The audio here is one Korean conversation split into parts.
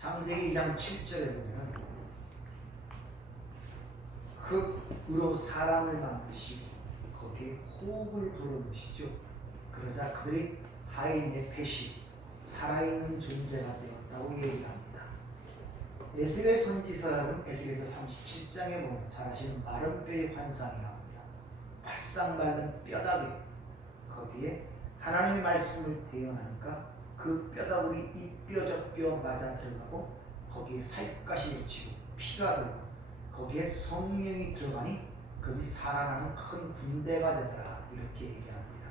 창세기 2장 7절에 보면 흙으로 사람을 만드시고 거기에 호흡을 불어넣으시죠. 그러자 그들이 하인의 펫이 살아있는 존재가 되었다고 얘기합니다. 에스겔 선지서는 에스겔서 37장에 보면 잘 아시는 마른 뼈의 환상이 나옵니다. 바싹 마른 뼈다귀, 거기에 하나님의 말씀을 대언하니까 그 뼈다귀이 이 뼈 저 뼈 맞아 들어가고 거기에 살갗이 맺히고 피가 돌고 거기에 성령이 들어가니 그들이 살아나는 큰 군대가 되더라, 이렇게 얘기합니다.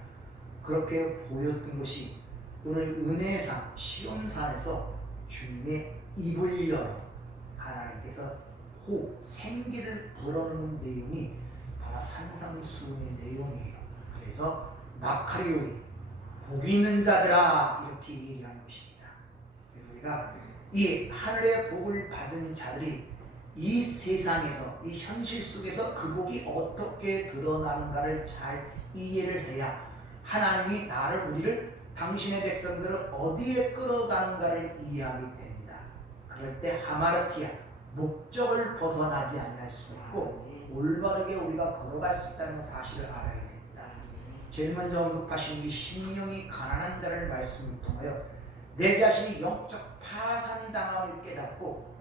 그렇게 보였던 것이 오늘 은혜산 시온산에서 주님의 입을 열어 하나님께서 생기를 불어넣는 내용이 바로 산상수훈의 내용이에요. 그래서 마카리오의 복이 있는 자들아, 이렇게 얘기하는 것입니다. 그래서 우리가 이 하늘의 복을 받은 자들이 이 세상에서, 이 현실 속에서 그 복이 어떻게 드러나는가를 잘 이해를 해야 하나님이 우리를, 당신의 백성들을 어디에 끌어가는가를 이해하게 됩니다. 그럴 때 하마르티아, 목적을 벗어나지 아니할 수 있고 올바르게 우리가 걸어갈 수 있다는 사실을 알아야 됩니다. 제일 먼저 언급하신 이 심령이 가난한 자를 말씀을 통하여 내 자신이 영적 파산당함을 깨닫고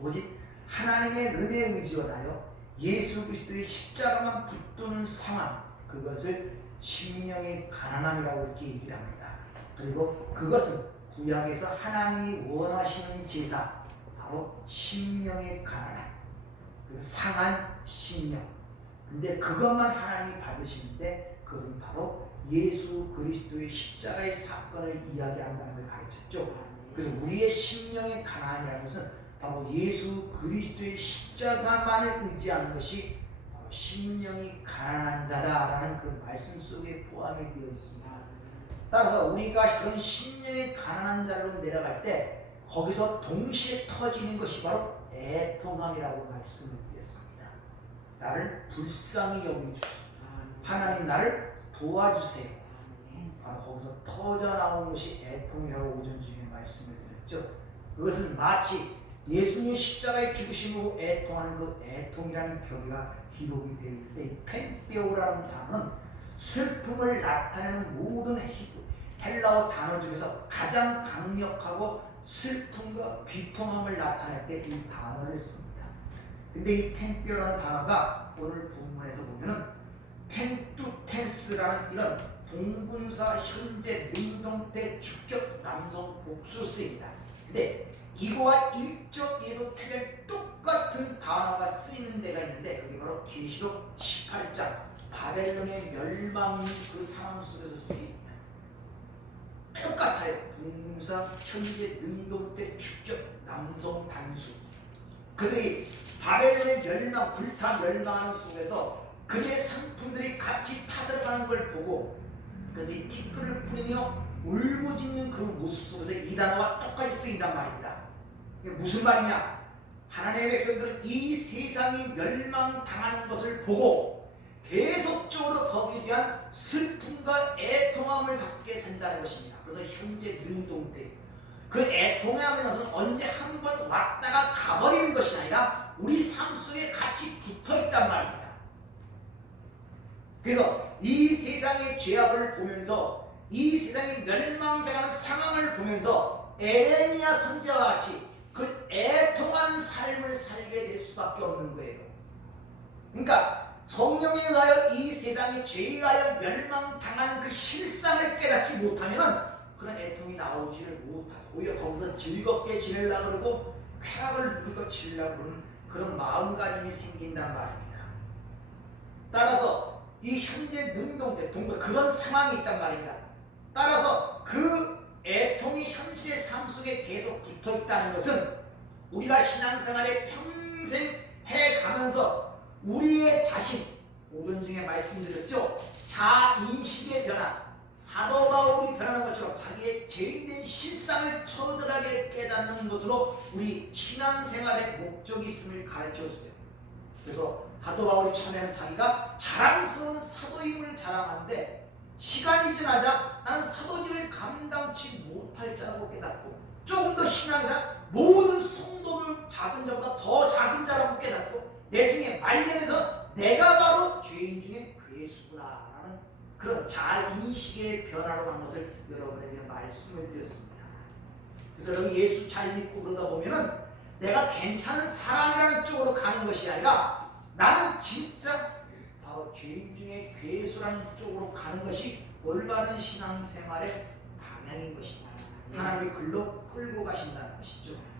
오직 하나님의 은혜에 의지하여 예수 그리스도의 십자가만 붙드는 상황, 그것을 심령의 가난함이라고 이렇게 얘기를 합니다. 그리고 그것은 구약에서 하나님이 원하시는 제사, 바로 심령의 가난함, 그리고 상한 심령. 근데 그것만 하나님이 받으시는데 그것은 바로 예수 그리스도의 십자가의 사건을 이야기한다는 걸 가르쳤죠. 그래서 우리의 심령의 가난함이라는 것은 바로 예수 그리스도의 십자가만을 의지하는 것이 바로 심령이 가난한 자다라는 그 말씀 속에 포함이 되어 있습니다. 따라서 우리가 그런 심령의 가난한 자로 내려갈 때 거기서 동시에 터지는 것이 바로 애통함이라고 말씀을 드렸습니다. 나를 불쌍히 여겨주세요. 하나님 나를 도와주세요. 바로 거기서 터져나온 것이 애통이라고 오전 중에 말씀을 드렸죠. 그것은 마치 예수님의 십자가의 죽으심으로 애통하는 그 애통이라는 표기가 기록이 되어 있는데, 이 펜테오라는 단어는 슬픔을 나타내는 모든 헬라어 단어 중에서 가장 강력하고 슬픔과 비통함을 나타낼 때 이 단어를 씁니다. 근데 이 펜테오라는 단어가 오늘 본문에서 보면은 펜투텐스라는 이런 동분사 현재 능동태 주격 남성 복수수입니다. 근데 이거와 일정에도 틀린 똑같은 단어가 쓰이는 데가 있는데 그게 바로 계시록 18장 바벨론의 멸망 그 상황 속에서 쓰입니다. 똑같아요. 동사 현재 능동태 주격 남성 단수. 그들이 바벨론의 멸망, 불타 멸망하는 속에서 그들의 상품들이 같이 타들어가는 걸 보고 그들이 티끌을 뿌리며 울부짖는 그 모습 속에서 이 단어가 똑같이 쓰인단 말입니다. 이게 무슨 말이냐? 하나님의 백성들은 이 세상이 멸망당하는 것을 보고 계속적으로 거기에 대한 슬픔과 애통함을 갖게 산다는 것입니다. 그래서 현재 능동태, 그 애통함이라는 것은 언제 한 번 왔다가 가버리는 것이 아니라 우리 삶 속에 같이 붙어있단 말입니다. 그래서 이 세상의 죄악을 보면서, 이 세상이 멸망당하는 상황을 보면서 에레미야 선지자와 같이 그 애통하는 삶을 살게 될 수밖에 없는 거예요. 그러니까 성령에 의하여 이 세상이 죄에 의하여 멸망당하는 그 실상을 깨닫지 못하면 그런 애통이 나오지를 못하고 오히려 거기서 즐겁게 지내려고 그러고 쾌락을 누리고 지내려고 그러는 그런 마음가짐이 생긴단 말입니다. 따라서 이 현재 능동태 그런 상황이 있단 말입니다. 따라서 그 애통이 현실의 삶 속에 계속 붙어있다는 것은 우리가 신앙생활에 평생 해가면서 우리의 자신, 오전 중에 말씀드렸죠. 자인식의 변화, 사도 바울이 변하는 것처럼 자기의 죄인된 실상을 처절하게 깨닫는 것으로 우리 신앙생활의 목적이 있음을 가르쳐줬어요. 그래서 사도 바울이 처음에는 자기가 자랑스러운 사도임을 자랑하는데 시간이 지나자 나는 사도직을 감당치 못할 자라고 깨닫고 조금 더 신앙이다 모든 작은 자보다 더 작은 자라고 깨닫고 내 중에 말년에서 내가 바로 죄인 중에 괴수구나라는 그런 자인식의 변화로 간 것을 여러분에게 말씀을 드렸습니다. 그래서 여러분 예수 잘 믿고 그러다 보면은 내가 괜찮은 사람이라는 쪽으로 가는 것이 아니라 나는 진짜 바로 죄인 중에 괴수라는 쪽으로 가는 것이 올바른 신앙생활의 방향인 것입니다. 하나님이 글로 끌고 가신다는 것이죠.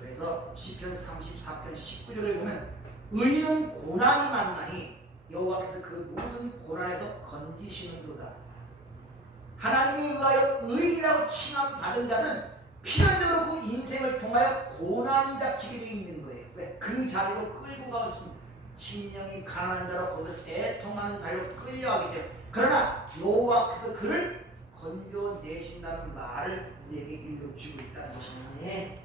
그래서 시편 34편 19절에 보면 의인은 고난이 만나니 여호와께서 그 모든 고난에서 건지시는도다. 하나님에 의하여 의인이라고 칭함받은 자는 필연적으로 그 인생을 통하여 고난이 닥치게 되어 있는 거예요. 왜? 그 자리로 끌고 가겠습니다. 심령이 가난한 자로 거기서 애통하는 자리로 끌려가기 때문에. 그러나 여호와께서 그를 건져내신다는 말을 우리에게 일러주고 있다는 것입니다.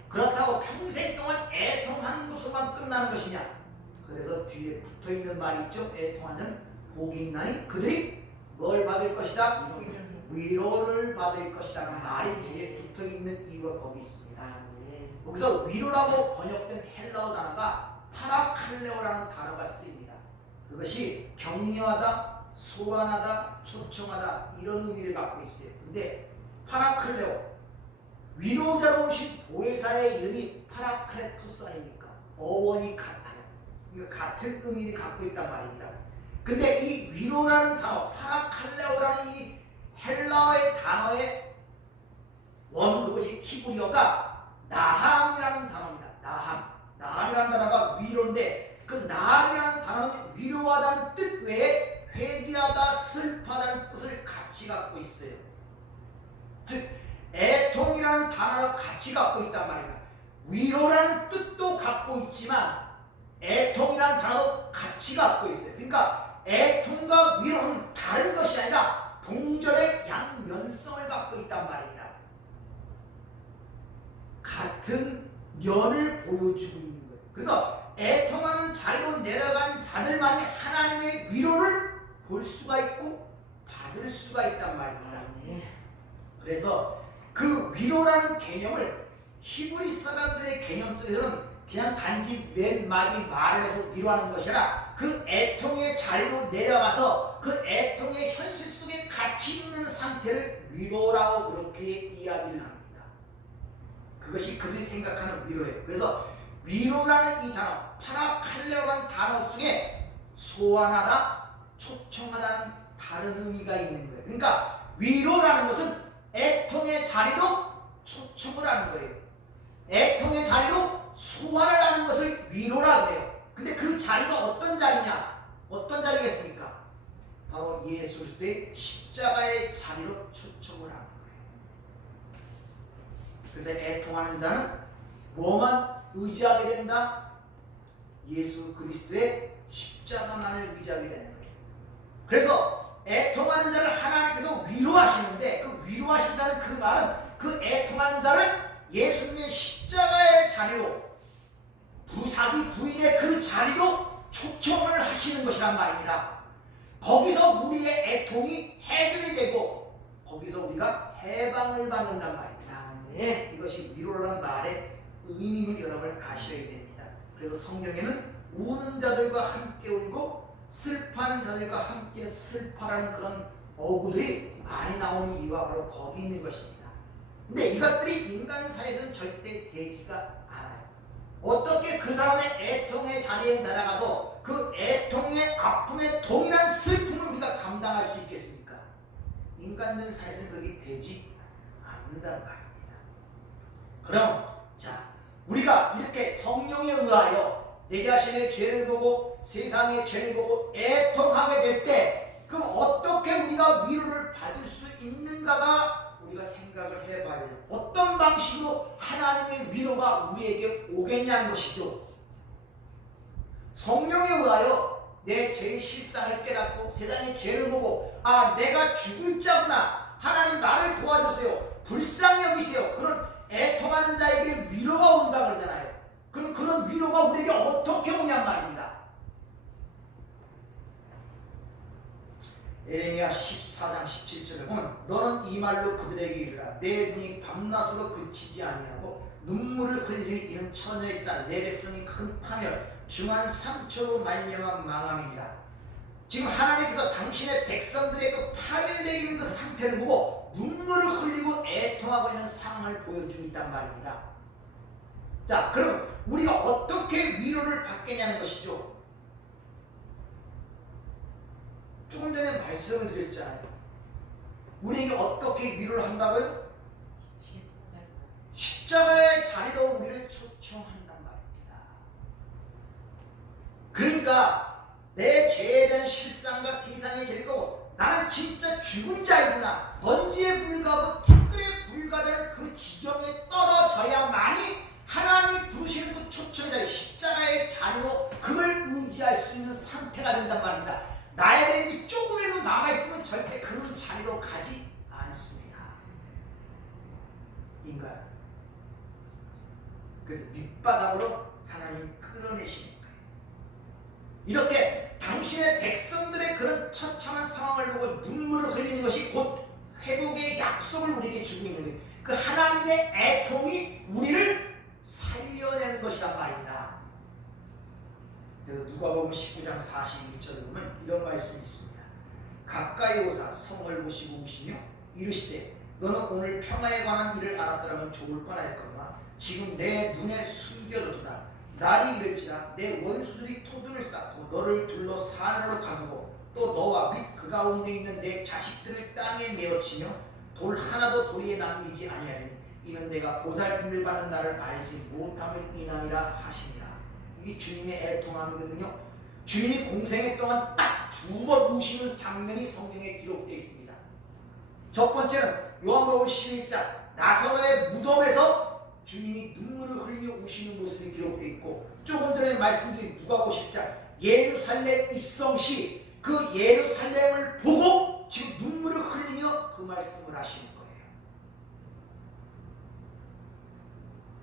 그렇다고 평생 동안 애통하는 것으로만 끝나는 것이냐? 그래서 뒤에 붙어있는 말이 있죠. 애통한 자는 복이 있나니 그들이 뭘 받을 것이다? 위로를 받을 것이라는 말이 뒤에 붙어있는 이유가 거기 있습니다. 여기서 위로라고 번역된 헬라어 단어가 파라칼레오라는 단어가 쓰입니다. 그것이 격려하다, 소환하다, 초청하다 이런 의미를 갖고 있어요. 근데 파라클레오, 위로자로 오신 보혜사의 이름이 파라클레토스 아닙니까? 어원이 같아요. 그러니까 같은 의미를 갖고 있단 말입니다. 근데 이 위로라는 단어, 파라칼레오라는 이 헬라어의 단어의 원 그것이 히브리어가 나함이라는 단어입니다. 나함이라는 단어가 위로인데 그 나함이라는 단어는 위로하다는 뜻 외에 회개하다, 슬퍼하다는 뜻을 같이 갖고 있어요. 즉 애통이라는 단어를 같이 갖고 있단 말입니다. 위로라는 뜻도 갖고 있지만 애통이라는 단어도 같이 갖고 있어요. 그러니까 애통과 위로는 다른 것이 아니라 동절의 양면성을 갖고 있단 말입니다. 같은 면을 보여주고 있는 거예요. 그래서 애통하는 자리로 내려간 자들만이 하나님의 위로를 볼 수가 있고 받을 수가 있단 말입니다. 그래서 그 위로라는 개념을 히브리 사람들의 개념 속에서는 그냥 단지 몇 마디 말을 해서 위로하는 것이 아니라 그 애통의 자리로 내려가서 그 애통의 현실 속에 같이 있는 상태를 위로라고 그렇게 이야기를 합니다. 그것이 그들이 생각하는 위로예요. 그래서 위로라는 이 단어, 파라칼레오라는 단어 중에 소환하다, 초청하다는 다른 의미가 있는 거예요. 그러니까 위로라는 것은 애통의 자리로 초청을 하는 거예요. 애통의 자리로 소환을 하는 것을 위로라고 해요. 근데 그 자리가 어떤 자리냐? 어떤 자리겠습니까? 바로 예수 그리스도의 십자가의 자리로 초청을 하는 거예요. 그래서 애통하는 자는 뭐만 의지하게 된다? 예수 그리스도의 십자가만을 의지하게 되는 거예요. 그래서 애통하는 자를 하나님께서 위로하시는데 그 위로하신다는 그 말은 그 애통하는 자를 예수님의 십자가의 자리로 자기 부인의 그 자리로 초청을 하시는 것이란 말입니다. 거기서 우리의 애통이 해결이 되고 거기서 우리가 해방을 받는단 말입니다. 이것이 위로라는 말의 의미를 여러분 아셔야 됩니다. 그래서 성경에는 우는 자들과 함께 울고 슬퍼하는 자들과 함께 슬퍼라는 그런 어구들이 많이 나오는 이유가 바로 거기 있는 것입니다. 근데 이것들이 인간사에서는 절대 되지가 않아요. 어떻게 그 사람의 애통의 자리에 날아가서 그 애통의 아픔의 동일한 슬픔을 우리가 감당할 수 있겠습니까? 인간들 사이에서는 그게 되지 않는단 말입니다. 그럼 자 우리가 이렇게 성령에 의하여 내 자신의 죄를 보고 세상의 죄를 보고 애통하게 될 때 그럼 어떻게 우리가 위로를 받을 수 있는가가 우리가 생각을 해봐야 돼요. 어떤 방식으로 하나님의 위로가 우리에게 오겠냐는 것이죠. 성령에 의하여 내 죄의 실상을 깨닫고 세상의 죄를 보고 아 내가 죽을 자구나 하나님 나를 도와주세요 불쌍히 여기세요 그런 애통하는 자에게 위로가 온다 그러잖아요. 그럼 그런 위로가 우리에게 어떻게 오냔 말입니다. 에레미야 14장 17절에 보면 너는 이 말로 그들에게 이르라 내 눈이 밤낮으로 그치지 아니하고 눈물을 흘리니 이는 처녀의 딸 내 백성이 큰 파멸 중한 상처로 말미암아 망함이니라. 지금 하나님께서 당신의 백성들의 그 파멸되기는 그 상태를 보고 눈물을 흘리고 애통하고 있는 상황을 보여주고 있단 말입니다. 자, 그럼 우리가 어떻게 위로를 받겠냐는 것이죠. 조금 전에 말씀을 드렸잖아요. 우리에게 어떻게 위로를 한다고요? 십자가의 자리로 우리를 초청한단 말입니다. 그러니까 내 죄에 대한 실상과 세상의 죄를 거고 나는 진짜 죽은 자이구나, 먼지에 불과하고 티끌에 불과하다는 그 지경에 떨어져야만이 하나님이 부르시는 그 초청의 자리, 십자가의 자리로 그걸 의지할 수 있는 상태가 된단 말입니다. 나에 대한 게 조금이라도 남아있으면 절대 그 자리로 가지 않습니다. 인가요? 그래서 밑바닥으로 하나님이 끌어내시는 거예요. 이렇게 당신의 백성들의 그런 처참한 상황을 보고 눈물을 흘리는 것이 곧 회복의 약속을 우리에게 주고 있는 거예요. 그 하나님의 애통이 우리를 살려내는 것이란 말입니다. 그래서 누가복음 19장 42절을 보면 이런 말씀이 있습니다. 가까이 오사 성을 보시고 우시며 이르시되 너는 오늘 평화에 관한 일을 알았더라면 좋을 뻔하였거니와 지금 내 눈에 숨겨졌도다. 날이 이를지라 내 원수들이 토둔을 쌓고 너를 둘러 산으로 가두고 또 너와 및 그 가운데 있는 내 자식들을 땅에 메어치며 돌 하나도 도리에 남기지 아니하리니 이는 내가 보살핌을 받는 나를 알지 못함을 인함이라 하시니라. 이게 주님의 애통함이거든요. 주님이 공생애 동안 딱 두 번 우시는 장면이 성경에 기록되어 있습니다. 첫 번째는 요한복음 11장 나사로의 무덤에서 주님이 눈물을 흘리며 우시는 모습이 기록되어 있고, 조금 전에 말씀드린 누가복음 10장 예루살렘 입성 시 그 예루살렘을 보고 지금 눈물을 흘리며 그 말씀을 하시는 거예요.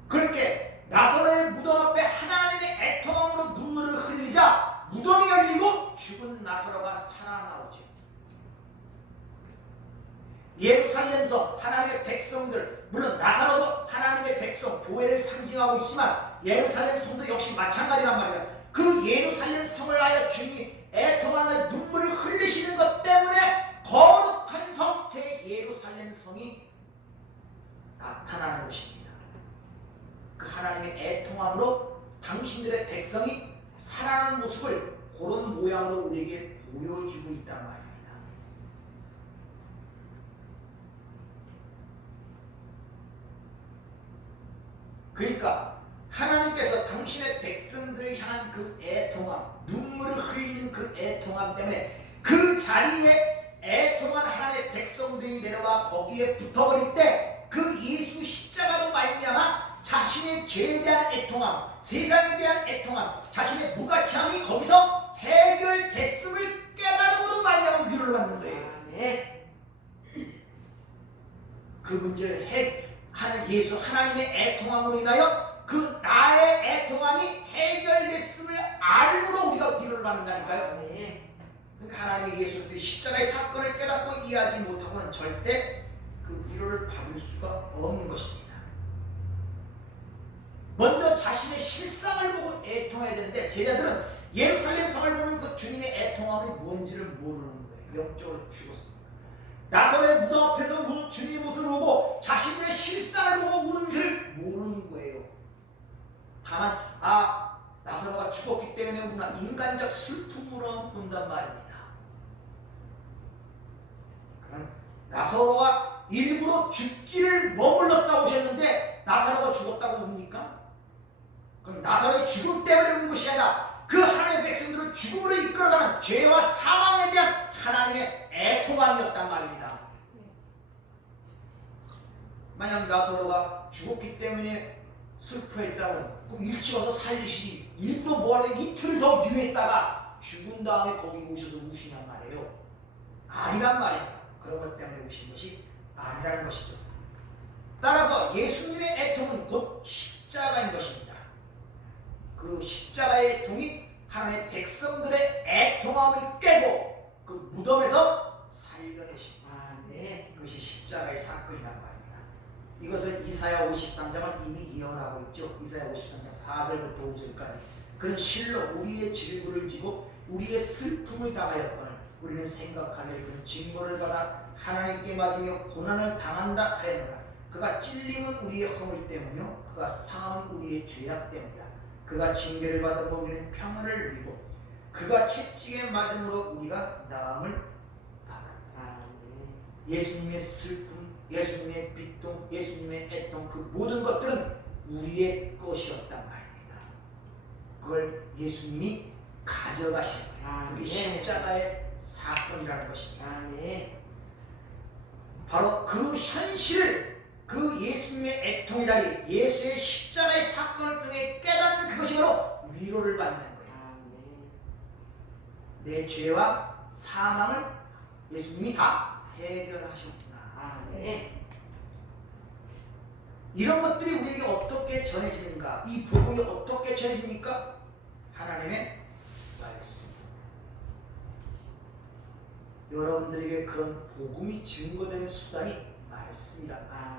그렇게 나사로의 무덤 앞에 하나님의 애통함으로 눈물을 흘리자 무덤이 열리고 죽은 나사로가 살아나오죠. 예루살렘서 하나님의 백성들, 물론 나사로도 하나님의 백성, 교회를 상징하고 있지만 예루살렘 성도 역시 마찬가지란 말이야. 그 예루살렘 성을 하여 주님이 애통하는 눈물을 흘리시는 것 때문에 거룩한 성 제-예루살렘 성이 나타나는 것입니다. 그 하나님의 애통함으로 당신들의 백성이 살아나는 모습을 그런 모양으로 우리에게 보여주고 있단 말입니다. 그러니까 하나님께서 당신의 백성들을 향한 그 애통함, 눈물을 흘리는 그 애통함 때문에 그 자리에 애통한 하나님의 백성들이 내려와 거기에 붙어버릴 때 그 예수 십자가로 말미암아 자신의 죄에 대한 애통함, 세상에 대한 애통함, 자신의 무가치함이 거기서 해결됐음을 깨달음으로 말미암아 위로를 받는 거예요. 그 문제를 하는 예수 하나님의 애통함으로 인하여 그 나의 애통함이 해결됐음을 알므로 우리가 위로를 받는다니까요. 그러니까 하나님의 예수 그리스도의 십자가의 사건을 깨닫고 이해하지 못하고는 절대 그 위로를 받을 수가 없는 것입니다. 먼저 자신의 실상을 보고 애통해야 되는데 제자들은 예루살렘 성을 보는 그 주님의 애통함이 뭔지를 모르는 거예요. 영적으로 죽었습니다. 나사로의 무덤 앞에서 우는 주님의 모습을 보고 자신의 실상을 보고 우는 그를 모르는 거예요. 다만 나사로가 죽었기 때문에 우나 인간적 슬픔으로 본단 말입니다. 그럼 나사로가 일부러 죽기를 머물렀다고 하셨는데 나사로가 죽었다고 봅니까? 그럼 나사로의 죽음 때문에 온 것이 아니라 그 하나님의 백성들을 죽음으로 이끌어가는 죄와 사망에 대한 하나님의 애통함이었단 말입니다. 만약 나사로가 죽었기 때문에 슬퍼했다면 그 일찍 와서 살리시지, 일부러 뭐하러 이틀 더 유했다가 죽은 다음에 거기 오셔서 우시냔 말이에요. 아니란 말입니다. 그런 것 때문에 우신 것이 아니라는 것이죠. 따라서 예수님의 애통은 곧 십자가인 것입니다. 그 십자가의 애통이 하나님의 백성들의 애통함을 깨고 그 무덤에서 살려내신 그것이 십자가의 사건이란 말입니다. 이것을 이사야 53장은 이미 예언하고 있죠. 이사야 53장 4절부터 5절까지. 그는 실로 우리의 질구를 지고 우리의 슬픔을 당하였거늘 우리는 생각하기를 그는 징벌을 받아 하나님께 맞으며 고난을 당한다 하였노라. 그가 찔림은 우리의 허물 때문이요 그가 상함은 우리의 죄악 때문이라. 그가 징계를 받음으로 우리는 평안을 누리고 그가 채찍에 맞음으로 우리가 나음을 받았다. 예수님의 슬픔, 예수님의 빚통, 예수님의 애통, 그 모든 것들은 우리의 것이었단 말입니다. 그걸 예수님이 가져가신 거예요. 그게 십자가의 사건이라는 것입니다. 바로 그 현실을, 그 예수님의 애통의 자리, 예수의 십자가의 사건을 통해 깨닫는 그것이 바로 위로를 받는 거예요. 내 죄와 사망을 예수님이 다 해결하셨구나. 이런 것들이 우리에게 어떻게 전해지는가? 이 복음이 어떻게 전해집니까? 하나님의 말씀. 여러분들에게 그런 복음이 증거되는 수단이 말씀이란다.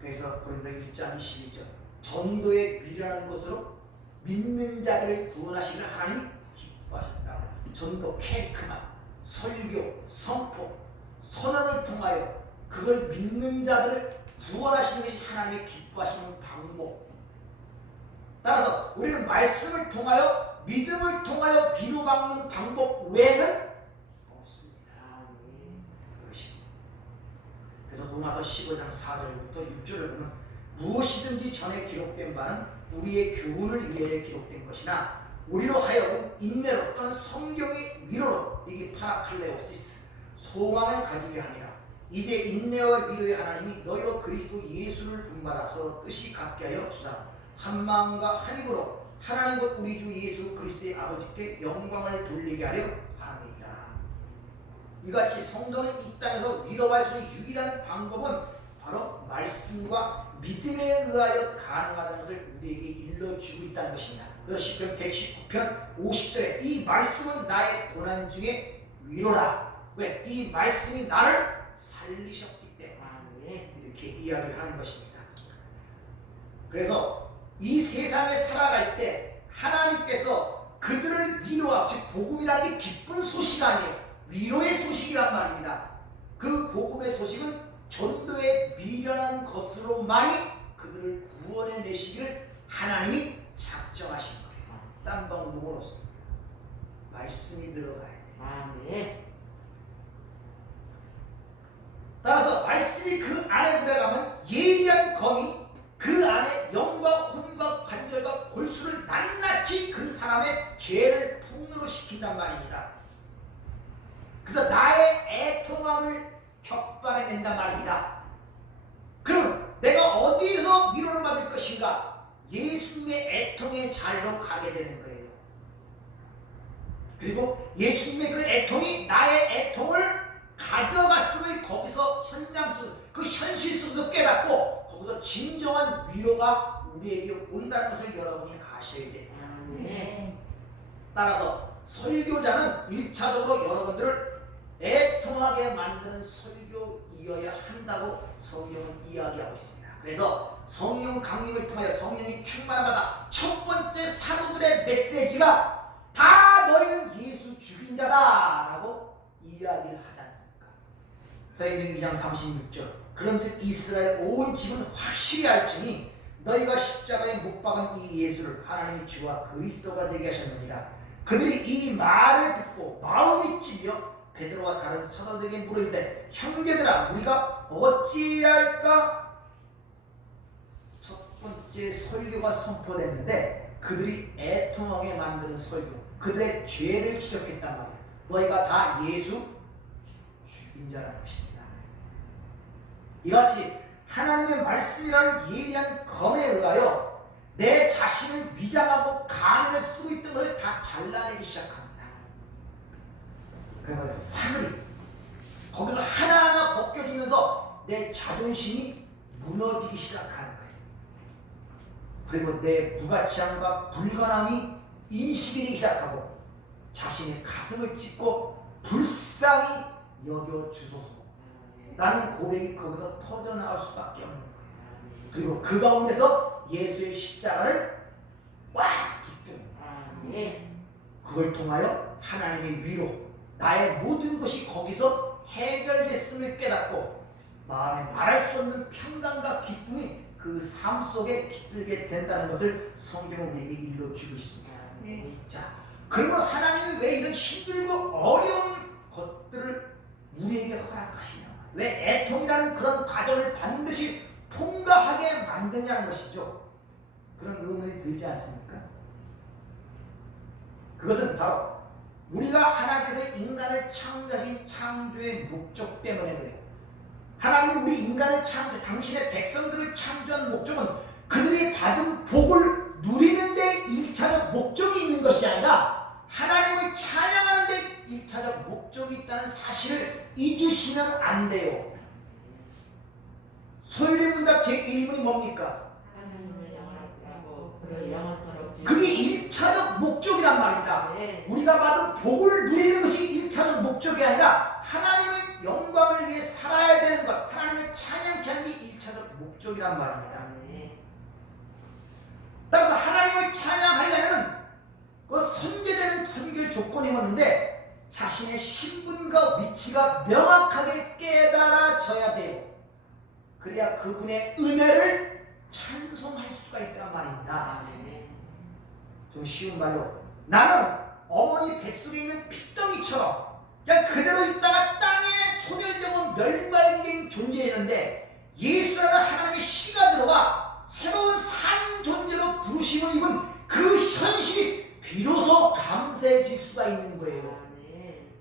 그래서 고린도 1장 22절 전도에 미련한 것으로 믿는 자들을 구원하시기를 하나님이 기뻐하셨다. 전도, 캐리크만, 설교, 선포, 선언을 통하여 그걸 믿는 자들을 구원하시는 것이 하나님의 기뻐하시는 방법. 따라서 우리는 말씀을 통하여, 믿음을 통하여 위로받는 방법 외에는 없습니다. 그것입니다. 그래서 로마서 15장 4절부터 6절을 보면 무엇이든지 전에 기록된 바는 우리의 교훈을 위해 기록된 것이나 우리로 하여금 인내로 또는 성경의 위로로, 이게 파라클레오시스, 소망을 가지게 하니라. 이제 인내와 위로의 하나님이 너희로 그리스도 예수를 본받아 서로 뜻이 같게 하여 주사 한 마음과 한 입으로 하나님 곧 우리 주 예수 그리스도의 아버지께 영광을 돌리게 하려 함이니라. 이같이 성도는 이 땅에서 위로할 수 있는 유일한 방법은 바로 말씀과 믿음에 의하여 가능하다는 것을 우리에게 일러주고 있다는 것입니다. 그래서 시편 119편 50절에 이 말씀은 나의 고난 중에 위로라. 왜? 이 말씀이 나를 살리셨기 때문에 이렇게 이야기를 하는 것입니다. 그래서 이 세상에 살아갈 때 하나님께서 그들을 위로하고, 즉 복음이라는 게 기쁜 소식이 아니에요. 위로의 소식이란 말입니다. 그 복음의 소식은 전도에 미련한 것으로만이 그들을 구원해내시기를 하나님이 작정하신 거예요. 딴 방법은 없습니다. 말씀이 들어가야 돼요. 따라서 말씀이 그 안에 들어가면 예리한 검이 그 안에 영과 혼과 관절과 골수를 낱낱이 그 사람의 죄를 폭로로 시킨단 말입니다. 그래서 나의 애통함을 격발해낸단 말입니다. 그럼 내가 어디에서 위로를 받을 것인가? 예수님의 애통의 자리로 가게 되는 거예요. 그리고 예수님의 그 애통이 나의 애통을 가져갔음을 거기서 현장 속, 그 현실 속에서 깨닫고 거기서 진정한 위로가 우리에게 온다는 것을 여러분이 아셔야 됩니다. 따라서 설교자는 1차적으로 여러분들을 애통하게 만드는 설교이어야 한다고 성경은 이야기하고 있습니다. 그래서 성령 강림을 통하여 성령이 충만함마다 첫 번째 사도들의 메시지가 다 너희는 예수 죽인 자다 라고 이야기를 하지 않습니까? 사도행전 2장 36절 그런즉 이스라엘 온 집은 확실히 알지니 너희가 십자가에 못 박은 이 예수를 하나님의 주와 그리스도가 되게 하셨느니라. 그들이 이 말을 듣고 마음이 찔려 베드로와 다른 사도들에게 물으되 형제들아 우리가 어찌할까? 첫 번째 설교가 선포됐는데 그들이 애통하게 만드는 설교, 그들의 죄를 지적했단 말이에요. 너희가 다 예수 죽인 자라는 것입니다. 이같이 하나님의 말씀이라는 예리한 검에 의하여 내 자신을 위장하고 가면을 쓰고 있던 것을 다 잘라내기 시작합니다. 그러니까 사그리 거기서 하나하나 벗겨지면서 내 자존심이 무너지기 시작하는 거예요. 그리고 내 무가치함과 불건함이 인식이 되기 시작하고 자신의 가슴을 찢고 불쌍히 여겨주소서 라는 고백이 거기서 터져나올 수밖에 없는 거예요. 그리고 그 가운데서 예수의 십자가를 꽉 붙든 그걸 통하여 하나님의 위로 나의 모든 것이 거기서 해결됐음을 깨닫고 마음에 말할 수 없는 평강과 기쁨이 그 삶 속에 깃들게 된다는 것을 성경은 우리에게 일러주고 있습니다. 자, 그러면 하나님이 왜 이런 힘들고 어려운 것들을 우리에게 허락하시냐? 왜 애통이라는 그런 과정을 반드시 통과하게 만드냐는 것이죠. 그런 의문이 들지 않습니까? 그것은 바로 우리가 하나님께서 인간을 창조하신 창조의 목적 때문에 그래요. 하나님이 우리 인간을 당신의 백성들을 창조한 목적은 그들이 받은 복을 누리는 데 1차적 목적이 있는 것이 아니라 하나님을 찬양하는 데 1차적 목적이 있다는 사실을 잊으시면 안 돼요. 소율의 문답 제1문이 뭡니까? 그게 1차적 목적이란 말입니다. 우리가 받은 복을 누리는 것이 1차적 목적이 아니라 하나님의 영광을 위해 살아야 되는 것, 하나님을 찬양케 하는 게 1차적 목적이란 말입니다. 따라서 하나님을 찬양하려면 그 선제되는 선교의 조건이 뭐는데 자신의 신분과 위치가 명확하게 깨달아져야 돼요. 그래야 그분의 은혜를 찬송할 수가 있단 말입니다. 좀 쉬운 말로 나는 어머니 뱃속에 있는 핏덩이처럼 그냥 그대로 있다가 땅에 소멸되고 멸망된 존재였는데 예수라는 하나님의 씨가 들어와 새로운 산 존재로 부르심을 입은 그 현실이 비로소 감사해질 수가 있는 거예요.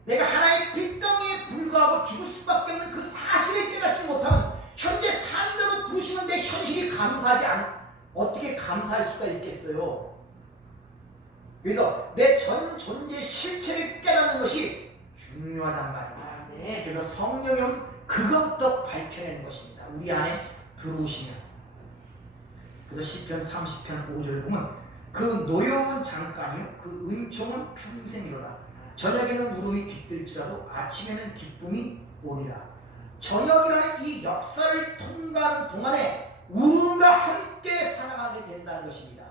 내가 하나의 핏덩이에 불과하고 죽을 수밖에 없는 그 사실을 깨닫지 못하면 현재 산자로 부르시는 내 현실이 어떻게 감사할 수가 있겠어요? 그래서 내 전 존재의 실체를 깨닫는 것이 중요하단 말입니다. 그래서 성령은 그것부터 밝혀내는 것입니다. 우리 안에 들어오시면. 그래서 시편 30편 5절을 보면 그 노여움은 잠깐이요 그 은총은 평생이로다. 저녁에는 울음이 깃들지라도 아침에는 기쁨이 오리라. 저녁이라는 이 역사를 통과하는 동안에 울음과 함께 살아가게 된다는 것입니다.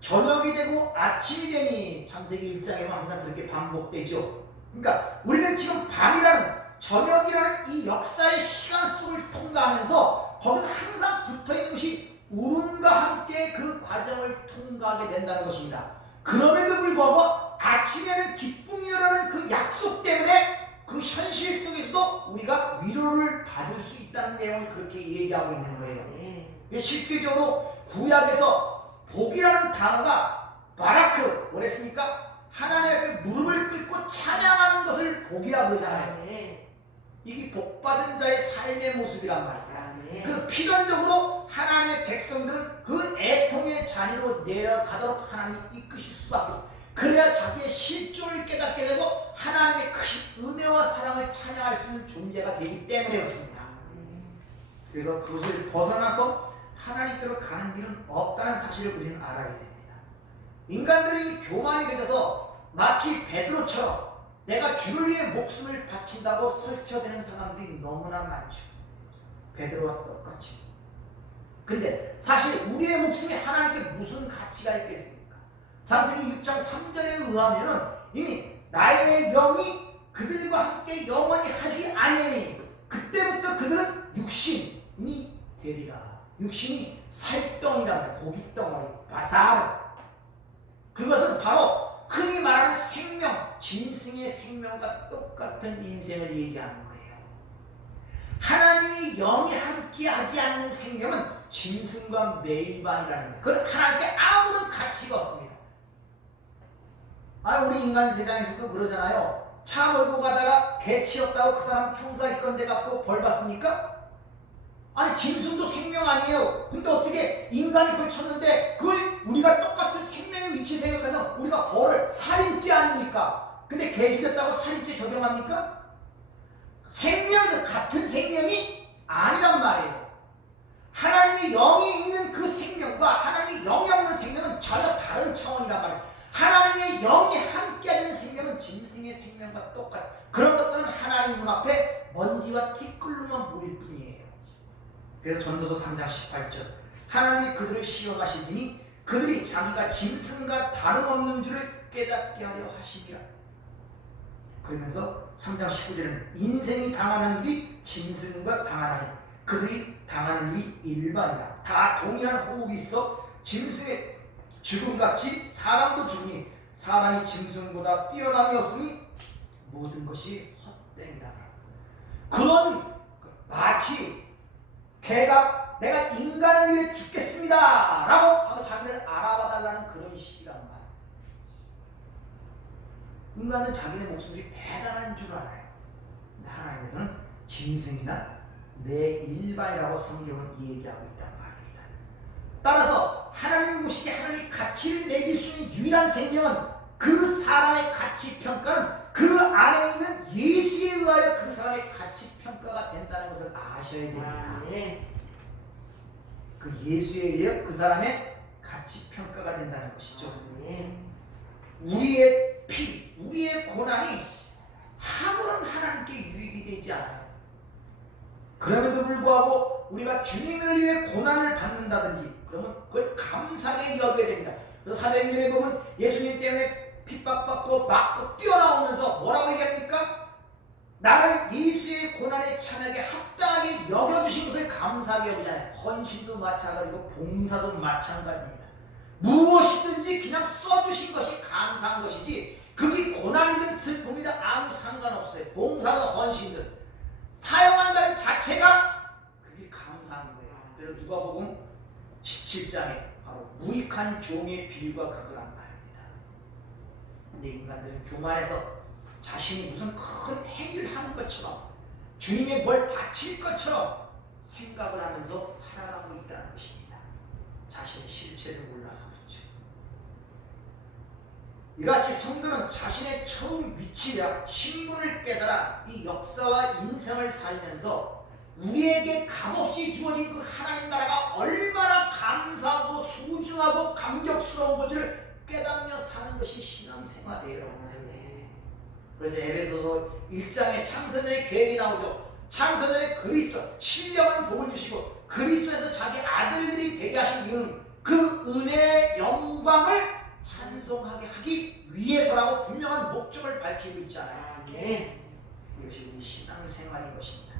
저녁이 되고 아침이 되니 창세기 1장에만 항상 그렇게 반복되죠. 그러니까 우리는 지금 밤이라는 저녁이라는 이 역사의 시간 속을 통과하면서 거기서 항상 붙어있는 것이 울음과 함께 그 과정을 통과하게 된다는 것입니다. 그럼에도 불구하고 아침에는 기쁨이라는 그 약속 때문에 그 현실 속에서도 우리가 위로를 받을 수 있다는 내용을 그렇게 얘기하고 있는 거예요. 실질적으로 구약에서 복이라는 단어가 바라크 뭐랬습니까? 하나님 앞에 무릎을 꿇고 찬양하는 것을 복이라고 그러잖아요. 이게 복받은 자의 삶의 모습이란 말이야. 그 필연적으로 하나님의 백성들은 그 애통의 자리로 내려가도록 하나님이 이끄실 수밖에 없고 그래야 자기의 실존을 깨닫게 되고 하나님의 크신 은혜와 사랑을 찬양할 수 있는 존재가 되기 때문이었습니다. 그래서 그것을 벗어나서 하나님께로 가는 길은 없다는 사실을 우리는 알아야 됩니다. 인간들이 이 교만에 걸려서 마치 베드로처럼 내가 주를 위해 목숨을 바친다고 설쳐되는 사람들이 너무나 많죠. 베드로와 똑같이. 근데 사실 우리의 목숨이 하나님께 무슨 가치가 있겠습니까? 창세기 6장 3절에 의하면 이미 나의 영이 그들과 함께 영원히 하지 아니하니 그때부터 그들은 육신이 되리라. 육신이 살덩이라는 고깃덩어리 바사르 그것은 바로 흔히 말하는 생명 짐승의 생명과 똑같은 인생을 얘기하는 거예요. 하나님이 영이 함께하지 않는 생명은 짐승과 매일반이라는 거예요. 그건 하나님께 아무런 가치가 없습니다. 우리 인간 세상에서도 그러잖아요. 차 몰고 가다가 개 치였다고 그 사람 형사 입건돼 갖고 벌 받습니까? 아니 짐승도 생명 아니에요. 근데 어떻게 인간이 그걸 쳤는데 그걸 우리가 똑같은 생명의 위치 생각하면 우리가 벌을 살인죄 아닙니까? 근데 개 죽였다고 살인죄 적용합니까? 생명은 같은 생명이 아니란 말이에요. 하나님의 영이 있는 그 생명과 하나님의 영이 없는 생명은 전혀 다른 차원이란 말이에요. 하나님의 영이 함께하는 생명은 짐승의 생명과 똑같아요. 그런 것들은 하나님 눈앞에 먼지와 티끌로만 보일 뿐이에요. 그래서 전도서 3장 18절 하나님이 그들을 시험하시니 그들이 자기가 짐승과 다름없는 줄을 깨닫게 하려 하시니라. 그러면서 3장 19절에는 인생이 당하는 일이 짐승과 당하나니 그들이 당하는 일이 일반이다. 다 동일한 호흡이 있어 짐승의 죽음같이 사람도 죽으니 사람이 짐승보다 뛰어남이 없으니 모든 것이 헛되이다. 그런 마치 개가 내가 인간을 위해 죽겠습니다 라고 하고 자기를 알아봐달라는 그런 식이란 말이에요. 인간은 자기네 목숨이 대단한 줄 알아요. 근데 하나님께서는 짐승이나 내 일반이라고 성경은 얘기하고 있단 말입니다. 따라서 하나님 보시기에 하나님이 가치를 매길 수 있는 유일한 생명은 그 사람의 가치 평가는 그 안에 있는 예수에 의하여 그 사람의 가치 평가가 된다는 것을 아셔야 됩니다. 그 예수에 의해 그 사람의 가치 평가가 된다는 것이죠. 우리의 피, 우리의 고난이 아무런 하나님께 유익이 되지 않아요. 그럼에도 불구하고 우리가 주님을 위해 고난을 받는다든지 그러면 그걸 감사하게 여겨야 됩니다. 그래서 사도행전에 보면 예수님 때문에 핍박받고 맞고 뛰어나오면서 뭐라고 얘기합니까? 나를 예수의 고난에 참여하게 합당하게 여겨주신 것을 감사하게 여기잖아요. 헌신도 마찬가지고 봉사도 마찬가지입니다. 무엇이든지 그냥 써주신 것이 감사한 것이지 그게 고난이든 슬픔이든 아무 상관없어요. 봉사든 헌신든 사용한다는 자체가 그게 감사한 거예요. 그래서 누가복음 17장에 바로 무익한 종의 비유가 그거란 말입니다. 근데 인간들은 교만해서 자신이 무슨 큰 행위를 하는 것처럼 주님의 뭘 바칠 것처럼 생각을 하면서 살아가고 있다는 것입니다. 자신의 실체를 몰라서 그렇죠. 이같이 성도는 자신의 처음 위치와 신분을 깨달아 이 역사와 인생을 살면서 우리에게 값없이 주어진 그 하나님 나라가 얼마나 감사하고 소중하고 감격스러운 것을 깨닫며 사는 것이 신앙생활이에요, 여러분들. 그래서 에베소서 1장에 창세전의 계획이 나오죠. 창세전에 그리스도 신령한 복을 주시고 그리스도에서 자기 아들들이 되게 하신 이유는 그 은혜의 영광을 찬송하게 하기 위해서라고 분명한 목적을 밝히고 있잖아요. 이것이 우리 신앙생활인 것입니다.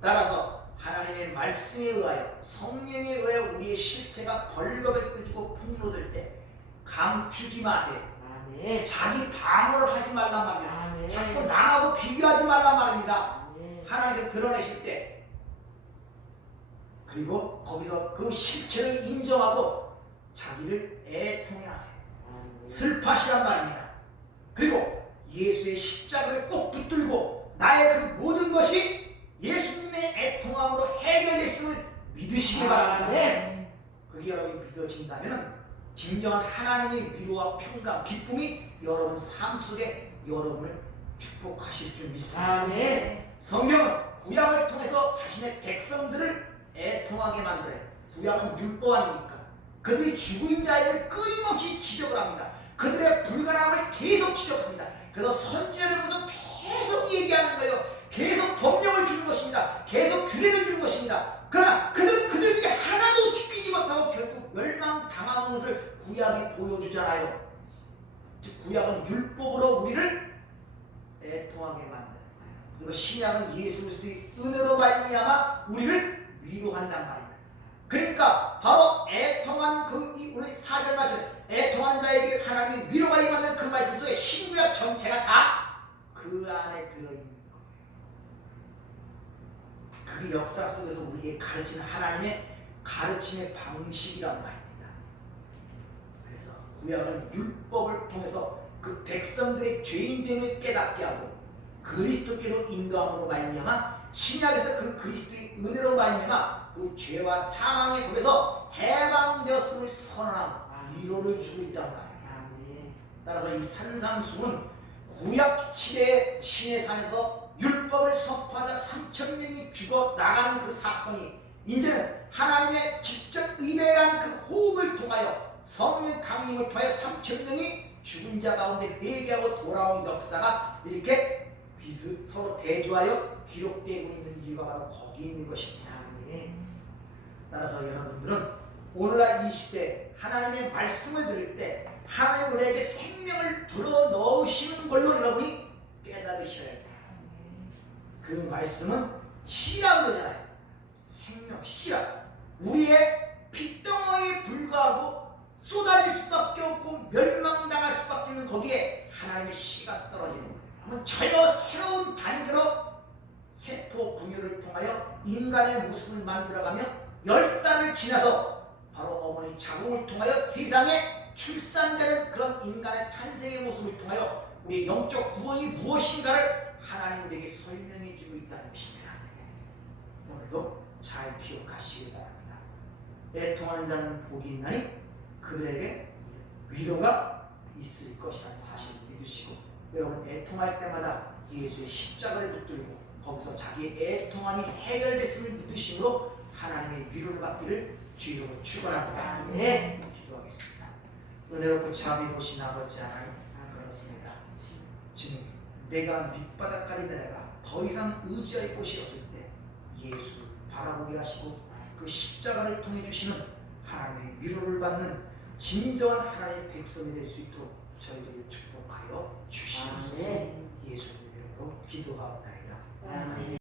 따라서 하나님의 말씀에 의하여 성령에 의하여 우리의 실체가 벌거벗겨지고 폭로될 때 감추지 마세요. 자기 방어를 하지 말란 말이야. 자꾸 남하고 비교하지 말란 말입니다. 하나님께서 드러내실 때 그리고 거기서 그 실체를 인정하고 자기를 애통해 하세요. 슬퍼하시란 말입니다. 그리고 예수의 십자가를 꼭 붙들고 나의 그 모든 것이 예수님의 애통함으로 해결됐음을 믿으시기 바랍니다. 그게 여러분이 믿어진다면 진정한 하나님의 위로와 평강, 기쁨이 여러분 삶 속에 여러분을 축복하실 줄 믿습니다. 성경은 구약을 통해서 자신의 백성들을 애통하게 만들어요. 구약은 율법 아닙니까? 그들이 죽은 자를 끊임없이 지적을 합니다. 그들의 불가능함을 계속 지적합니다. 그래서 선지자를 보면서 계속 얘기하는 거예요. 계속 법령을 주는 것입니다. 계속 규례를 주는 것입니다. 그러나 그들은 그들 중에 하나도 지키지 못하고 결국 멸망당하는 것을 구약이 보여주잖아요. 즉 구약은 율법으로 우리를 애통하게 만드는 거예요. 그리고 신약은 예수 그리스도의 은혜로 말미암아 우리를 위로한단 말입니다. 그러니까 바로 애통한 우리 4절 말씀 애통하는 자에게 하나님의 위로가 임하는 그 말씀 속에 신구약 전체가 다 그 안에 들어있는 거예요. 그 역사 속에서 우리에게 가르치는 하나님의 가르침의 방식이란 말입니다. 그래서 구약은 율법을 통해서 그 백성들의 죄인됨을 깨닫게 하고 그리스도께로 인도함으로 말미암아 신약에서 그 그리스도의 은혜로 말미암아 그 죄와 사망의 법에서 해방되었음을 선언하고 위로를 주고 있단 말입니다. 따라서 이 산상수훈은 구약 시대의 신의 산에서 율법을 선포하자 3,000명이 죽어 나가는 그 사건이 이제는 하나님의 직접 의뢰한 그 호흡을 통하여 성령 강림을 통하여 3,000명이 죽은 자 가운데 회개하고 돌아온 역사가 이렇게 서로 대조하여 기록되고 있는 이유가 바로 거기 있는 것입니다. 따라서 여러분들은 오늘날 이 시대 하나님의 말씀을 들을 때 하나님 우리에게 생명을 불어넣으시는 걸로 여러분이 깨달으셔야 돼요. 그 말씀은 씨라 그러잖아요. 생명, 씨라. 우리의 핏덩어리에 불과하고 쏟아질 수밖에 없고 멸망당할 수밖에 없는 거기에 하나님의 씨가 떨어지는 거예요. 그러면 전혀 새로운 단계로 세포 분열을 통하여 인간의 모습을 만들어가며 10달을 지나서 바로 어머니 자궁을 통하여 세상에 출산되는 그런 인간의 탄생의 모습을 통하여 우리의 영적 구원이 무엇인가를 하나님 우리에게 설명해 주고 있다는 것입니다. 오늘도 잘 기억하시기 바랍니다. 애통하는 자는 복이 있나니 그들에게 위로가 있을 것이라는 사실을 믿으시고 여러분 애통할 때마다 예수의 십자가를 붙들고 거기서 자기의 애통함이 해결됐음을 믿으심으로 하나님의 위로를 받기를 주의로 축원합니다. 네. 기도하겠습니다. 은혜롭고 자비 보신 아버지 하나님 그렇습니다. 주님 내가 밑바닥까지 내려가 더 이상 의지할 곳이 없을 때 예수 바라보게 하시고 그 십자가를 통해 주시는 하나님의 위로를 받는 진정한 하나님의 백성이 될 수 있도록 저희들을 축복하여 주시옵소서. 예수님의 이름으로 기도하옵나이다. 아멘.